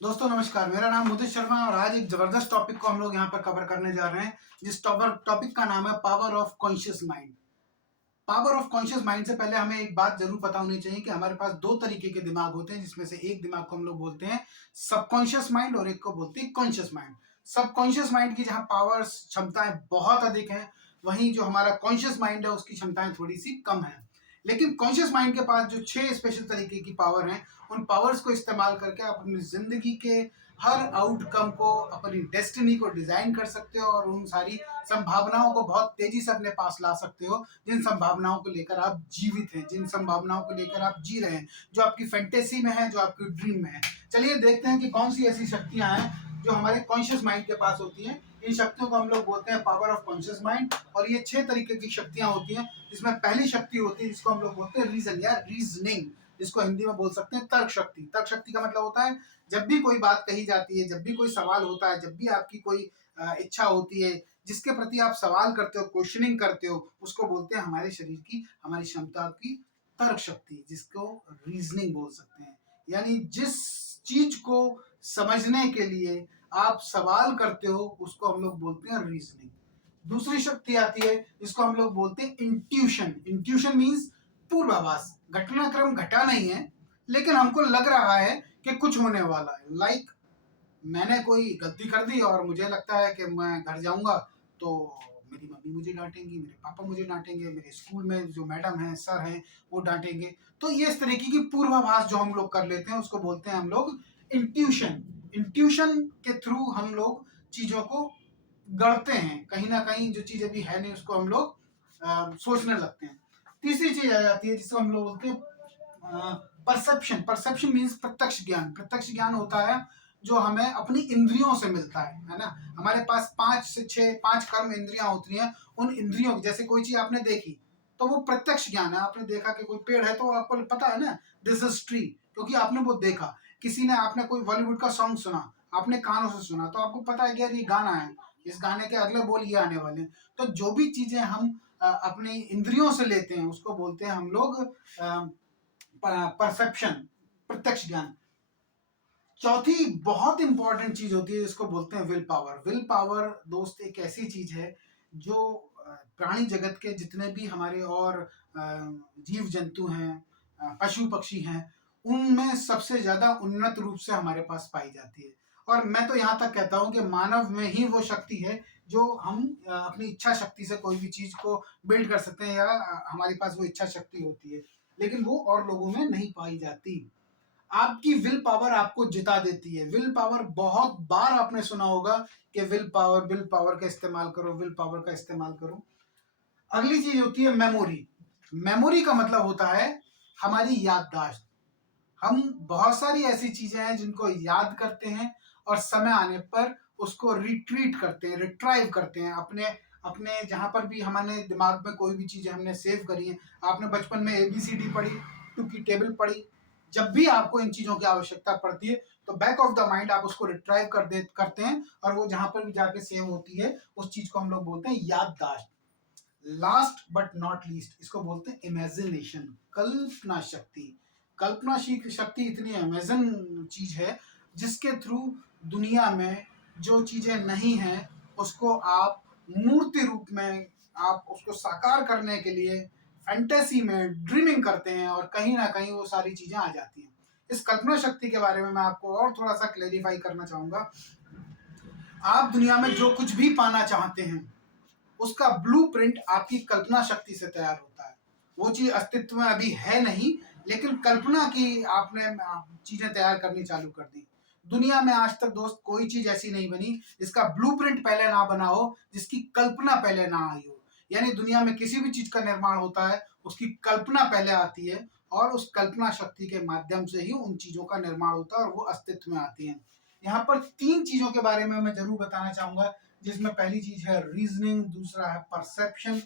दोस्तों नमस्कार, मेरा नाम मुदित शर्मा और आज एक जबरदस्त टॉपिक को हम लोग यहाँ पर कवर करने जा रहे हैं। जिस टॉपिक का नाम है power of conscious mind. Power of conscious mind से पहले हमें एक बात जरूर पता होनी चाहिए कि हमारे पास दो तरीके के दिमाग होते हैं, जिसमें से एक दिमाग को हम लोग बोलते हैं सबकॉन्शियस माइंड और एक को बोलते हैं कॉन्शियस माइंड। सबकॉन्शियस माइंड की जहाँ पावर्स क्षमताएं बहुत अधिक हैं, वहीं जो हमारा कॉन्शियस माइंड है उसकी क्षमताएं थोड़ी सी कम है। लेकिन कॉन्शियस माइंड के पास जो 6 स्पेशल तरीके की पावर हैं, उन पावर्स को इस्तेमाल करके आप अपनी जिंदगी के हर आउटकम को, अपनी डेस्टिनी को डिजाइन कर सकते हो और उन सारी संभावनाओं को बहुत तेजी से अपने पास ला सकते हो, जिन संभावनाओं को लेकर आप जीवित हैं, जिन संभावनाओं को लेकर आप जी रहे हैं, जो आपकी फैंटेसी में है, जो आपकी ड्रीम में है। चलिए देखते हैं कि कौन सी ऐसी शक्तियां हैं जो हमारे कॉन्शियस माइंड के पास होती हैं। इन शक्तियों को हम लोग बोलते हैं पावर ऑफ कॉन्शियस माइंड, और ये 6 तरीके की शक्तियां होती हैं, जिसमें पहली शक्ति होती है जिसको हम लोग बोलते हैं रीजन या रीजनिंग, जिसको हिंदी में बोल सकते हैं तर्क शक्ति। तर्क शक्ति का मतलब होता है जब भी कोई बात कही जाती है, जब भी कोई सवाल होता है, जब भी आपकी कोई इच्छा होती है, जिसके प्रति आप सवाल करते हो, क्वेश्चनिंग करते हो, उसको बोलते हैं हमारे शरीर की, हमारी क्षमता की तर्क शक्ति, जिसको रीजनिंग बोल सकते हैं। यानी जिस चीज को समझने के लिए आप सवाल करते हो उसको हम लोग बोलते हैं रीजनिंग। दूसरी शक्ति आती है जिसको हम लोग बोलते हैं इंट्यूशन। इंट्यूशन मीन्स पूर्वाभास। घटनाक्रम घटा नहीं है, लेकिन हमको लग रहा है कि कुछ होने वाला है। लाइक मैंने कोई गलती कर दी और मुझे लगता है कि मैं घर जाऊंगा तो मेरी मम्मी मुझे डांटेंगी, मेरे पापा मुझे डांटेंगे, मेरे स्कूल में जो मैडम हैं, सर हैं, वो डांटेंगे। तो ये इस तरीके की पूर्वाभास जो हम लोग कर लेते हैं उसको बोलते हैं हम लोग इंट्यूशन। इंट्यूशन के थ्रू हम लोग चीजों को गढ़ते हैं, कहीं ना कहीं जो चीज अभी है नहीं उसको हम लोग सोचने लगते हैं। तीसरी चीज आ जाती है जिसको हम लोग बोलते हैं परसेप्शन। परसेप्शन मीन्स प्रत्यक्ष ज्ञान। प्रत्यक्ष ज्ञान होता है जो हमें अपनी इंद्रियों से मिलता है ना। हमारे पास 5 कर्म इंद्रियां होती हैं। उन इंद्रियों, जैसे कोई चीज आपने देखी तो वो प्रत्यक्ष ज्ञान है। आपने देखा कि कोई पेड़ है तो आपको पता है ना दिस इज ट्री, क्योंकि आपने वो देखा। किसी ने, आपने कोई बॉलीवुड का सॉन्ग सुना, आपने कानों से सुना, तो आपको पता है कि यार ये गाना है, इस गाने के अगले बोल ये आने वाले हैं। तो जो भी चीजें हम अपनी इंद्रियों से लेते हैं उसको बोलते हैं हम लोग परसेप्शन, प्रत्यक्ष ज्ञान। चौथी बहुत इंपॉर्टेंट चीज होती है जिसको बोलते हैं विल पावर। विल पावर दोस्त एक ऐसी चीज है जो प्राणी जगत के जितने भी हमारे और जीव जंतु हैं, पशु पक्षी हैं, उनमें सबसे ज्यादा उन्नत रूप से हमारे पास पाई जाती है। और मैं तो यहाँ तक कहता हूँ कि मानव में ही वो शक्ति है जो हम अपनी इच्छा शक्ति से कोई भी चीज को बिल्ड कर सकते हैं, या हमारे पास वो इच्छा शक्ति होती है, लेकिन वो और लोगों में नहीं पाई जाती। आपकी विल पावर आपको जिता देती है। विल पावर, बहुत बार आपने सुना होगा कि विल पावर का इस्तेमाल करो, विल पावर का इस्तेमाल करो। अगली चीज होती है मेमोरी। मेमोरी का मतलब होता है हमारी याददाश्त। हम बहुत सारी ऐसी चीजें हैं जिनको याद करते हैं और समय आने पर उसको रिट्रीट करते हैं, रिट्राइव करते हैं अपने अपने जहां पर भी हमारे दिमाग में कोई भी चीजें हमने सेव करी हैं। आपने बचपन में ABCD पढ़ी, 2 की टेबल पढ़ी, जब भी आपको इन चीजों की आवश्यकता पड़ती है तो बैक ऑफ द माइंड आप उसको रिट्राइव करते हैं, और वो जहां पर भी जाके सेव होती है उस चीज को हम लोग बोलते हैं याददाश्त। लास्ट बट नॉट लीस्ट, इसको बोलते हैं इमेजिनेशन, कल्पना शक्ति। कल्पना शक्ति इतनी अमेजन चीज है जिसके थ्रू दुनिया में जो चीजें नहीं हैं उसको आप मूर्ति रूप में, आप उसको साकार करने के लिए फैंटेसी में ड्रीमिंग करते हैं और कहीं ना कहीं वो सारी चीजें आ जाती हैं। इस कल्पना शक्ति के बारे में मैं आपको और थोड़ा सा क्लेरिफाई करना चाहूंगा। आप दुनिया में जो कुछ भी पाना चाहते हैं उसका ब्लूप्रिंट आपकी कल्पना शक्ति से तैयार होता है। वो चीज अस्तित्व में अभी है नहीं, लेकिन कल्पना की आपने चीजें तैयार करनी चालू कर दी। दुनिया में आज तक दोस्त कोई चीज ऐसी नहीं बनी जिसका ब्लूप्रिंट पहले ना बना हो, जिसकी कल्पना पहले ना आई हो। यानी दुनिया में किसी भी चीज का निर्माण होता है उसकी कल्पना पहले आती है, और उस कल्पना शक्ति के माध्यम से ही उन चीजों का निर्माण होता है और वो अस्तित्व में आती हैं। यहाँ पर 3 चीजों के बारे में मैं जरूर बताना चाहूंगा, जिसमें पहली चीज है रीजनिंग, दूसरा है परसेप्शन,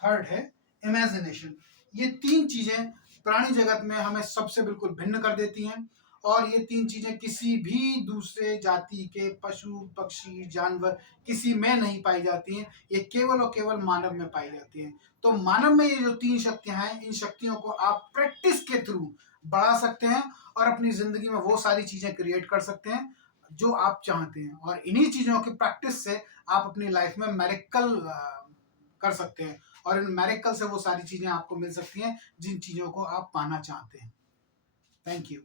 थर्ड है इमेजिनेशन। ये 3 चीजें प्राणी जगत में हमें सबसे बिल्कुल भिन्न कर देती हैं, और ये 3 चीजें किसी भी दूसरे जाति के पशु पक्षी जानवर किसी में नहीं पाई जाती हैं। ये केवल और केवल मानव में पाई जाती हैं। तो मानव में ये जो 3 शक्तियां हैं, इन शक्तियों को आप प्रैक्टिस के थ्रू बढ़ा सकते हैं और अपनी ज़िंदगी में वो सारी चीज़ें क्रिएट कर सकते हैं जो आप चाहते हैं, और इन्हीं चीज़ों की प्रैक्टिस से आप अपनी लाइफ में मैरिकल कर सकते हैं, और इन मैरिकल से वो सारी चीज़ें आपको मिल सकती हैं जिन चीज़ों को आप पाना चाहते हैं। Thank you.